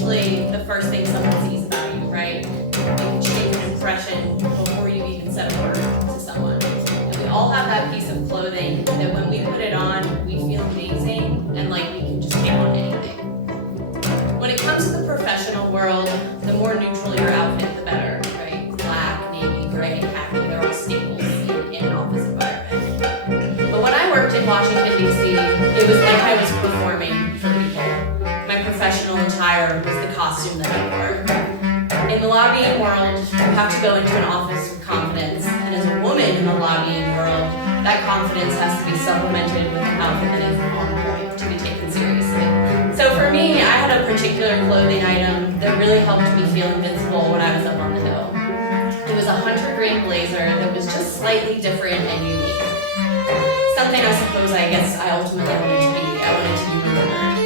usually the first thing someone sees about you, right? You can change an impression before you even said a word to someone. And we all have that piece of clothing that when we put it on, we feel amazing and like we can just take on anything. When it comes to the professional world, the more neutral your outfit, the better, right? Black, navy, gray, khaki, they're all staples in an office environment. But when I worked in Washington, D.C., it was like I was performing for people. My professional attire was the costume that I wore. In the lobbying world, you have to go into an office with confidence, and as a woman in the lobbying world, that confidence has to be supplemented with an outfit that is on point to be taken seriously. So for me, I had a particular clothing item that really helped me feel invincible when I was up on the hill. It was a hunter green blazer that was just slightly different and unique. Something I suppose I ultimately wanted to be. I wanted to be remembered.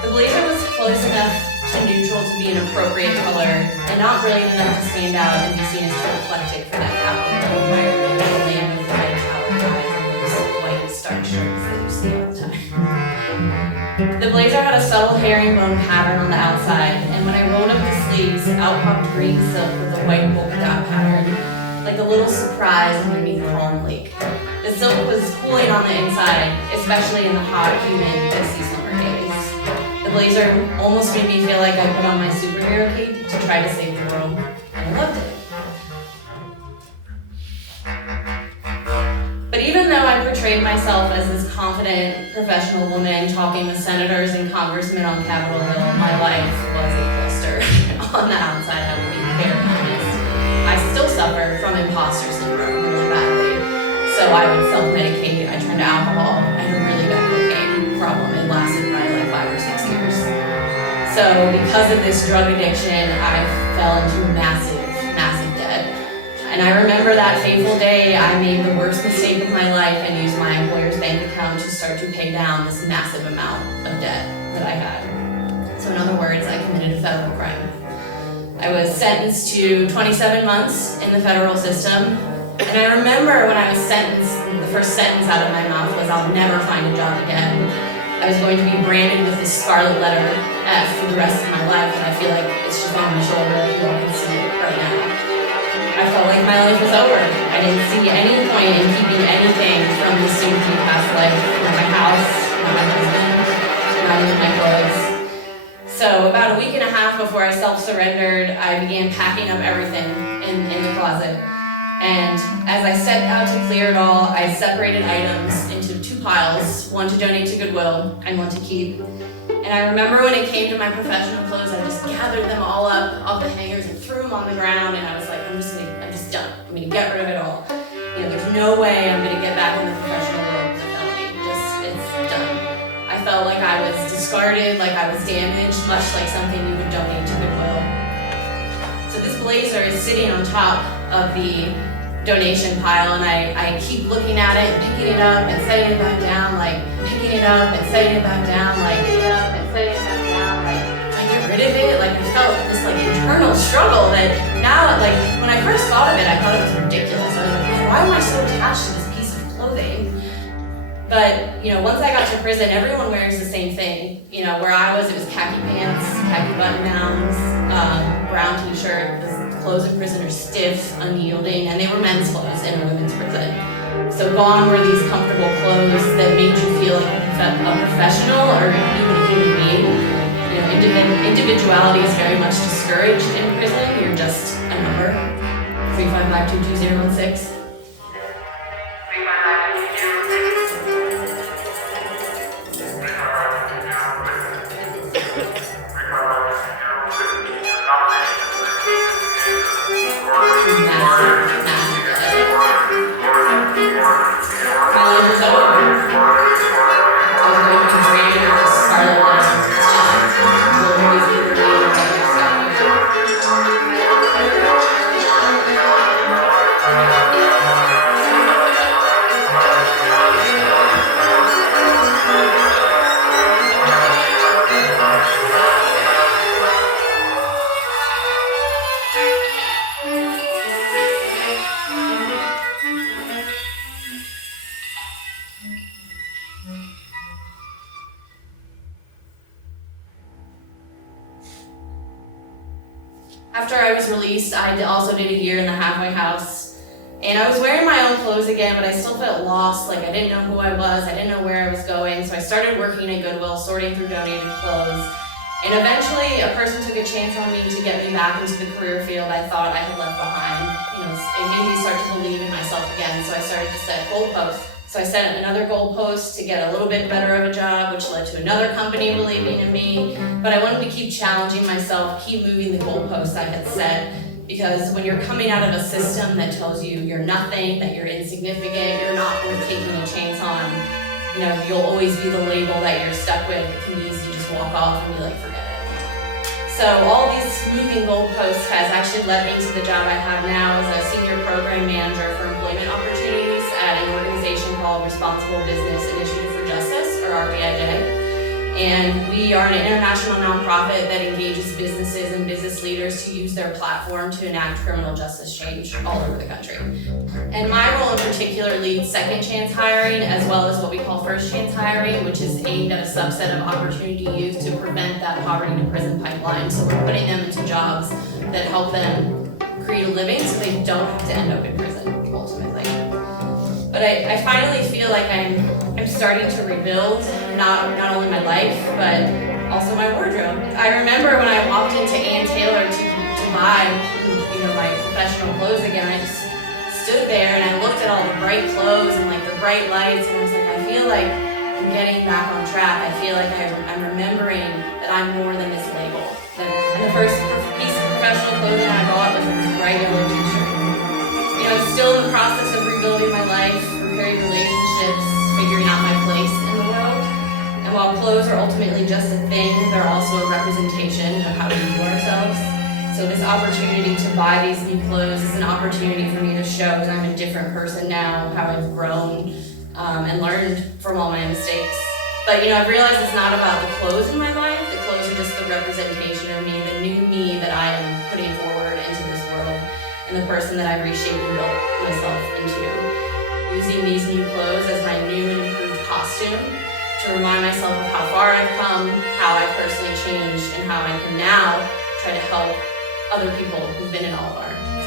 The blazer was close enough to neutral to be an appropriate color, and not brilliant enough to stand out and be seen as too eclectic for that capital environment in the land of white collar guys and those white starched shirts that you see all the time. The blazer had a subtle herringbone pattern on the outside, and when I rolled up the sleeves, out popped green silk with a white polka dot pattern, like a little surprise underneath a calm lake. The silk was cooling on the inside, especially in the hot, humid, icy summer days. The blazer almost made me feel like I put on my superhero cape to try to save the world, and I loved it. But even though I portrayed myself as this confident, professional woman talking with senators and congressmen on Capitol Hill, my life was a cluster. On the outside, I would be very honest. I still suffer from imposter syndrome really badly. So I would self-medicate, I turned to alcohol, I had a really bad cocaine problem. It lasted probably like 5 or 6 years. So because of this drug addiction, I fell into massive debt. And I remember that fateful day I made the worst mistake of my life and used my employer's bank account to start to pay down this massive amount of debt that I had. So in other words, I committed a federal crime. I was sentenced to 27 months in the federal system. And I remember when I was sentenced, the first sentence out of my mouth was, "I'll never find a job again." I was going to be branded with this scarlet letter for the rest of my life, and I feel like it's just on my shoulder. You all can see it right now. I felt like my life was over. I didn't see any point in keeping anything from this soon-to-be past life. Not my house, not my husband, not even my clothes. So about a week and a half before I self-surrendered, I began packing up everything in the closet. And as I set out to clear it all, I separated items into 2 piles, one to donate to Goodwill and one to keep. And I remember when it came to my professional clothes, I just gathered them all up off the hangers and threw them on the ground, and I was like, I'm just done. I'm gonna get rid of it all. You know, there's no way I'm gonna get back in the professional world with a felony. It's done. I felt like I was discarded, like I was damaged, much like something you would donate to Goodwill. So this blazer is sitting on top of the donation pile, and I keep looking at it and picking it up and setting it back down, like picking it up and setting it back down, like picking it up and setting it back down, like I get rid of it. Like I felt this like internal struggle that now, like when I first thought of it, I thought it was ridiculous. I was like, why am I so attached to this piece of clothing? But you know, once I got to prison, everyone wears the same thing. You know, where I was, it was khaki pants, khaki button downs, brown t-shirt. Clothes in prison are stiff, unyielding, and they were men's clothes in a women's prison. So gone were these comfortable clothes that made you feel like a professional or even a human being. You know, individuality is very much discouraged in prison. You're just a number. 355-22016. After I was released, I also did a year in the halfway house. And I was wearing my own clothes again, but I still felt lost. Like I didn't know who I was, I didn't know where I was going. So I started working at Goodwill, sorting through donated clothes. And eventually a person took a chance on me to get me back into the career field I thought I had left behind. It made me start to believe in myself again, so I started to set goalposts. So I set another goalpost to get a little bit better of a job, which led to another company believing in me. But I wanted to keep challenging myself, keep moving the goalposts I had set, because when you're coming out of a system that tells you you're nothing, that you're insignificant, you're not worth taking a chance on, you'll always be the label that you're stuck with. It can be easy to just walk off and be like, forget it. So all these moving goalposts has actually led me to the job I have now as a senior program manager for employment opportunities at an organization called Responsible Business Initiative for Justice, or RBIJ. And we are an international nonprofit that engages businesses and business leaders to use their platform to enact criminal justice change all over the country. And my role in particular leads second chance hiring, as well as what we call first chance hiring, which is aimed at a subset of opportunity youth to prevent that poverty to prison pipeline. So we're putting them into jobs that help them create a living so they don't have to end up in prison, ultimately. But I finally feel like I'm starting to rebuild not only my life, but also my wardrobe. I remember when I walked into Ann Taylor to buy my professional clothes again, I just stood there and I looked at all the bright clothes and like the bright lights, and I was like, I feel like I'm getting back on track. I feel like I'm remembering that I'm more than this label. And the first piece of professional clothing I bought was this bright yellow t-shirt. I'm still in the process of rebuilding my life, repairing relationships, figuring out my place in the world. And while clothes are ultimately just a thing, they're also a representation of how we view ourselves. So this opportunity to buy these new clothes is an opportunity for me to show that I'm a different person now, how I've grown and learned from all my mistakes. But I've realized it's not about the clothes in my life. The clothes are just the representation of me, the new me that I am putting forward into this world, and the person that I've reshaped and built myself into. Using these new clothes as my new and improved costume to remind myself of how far I've come, how I've personally changed, and how I can now try to help other people who've been in all of our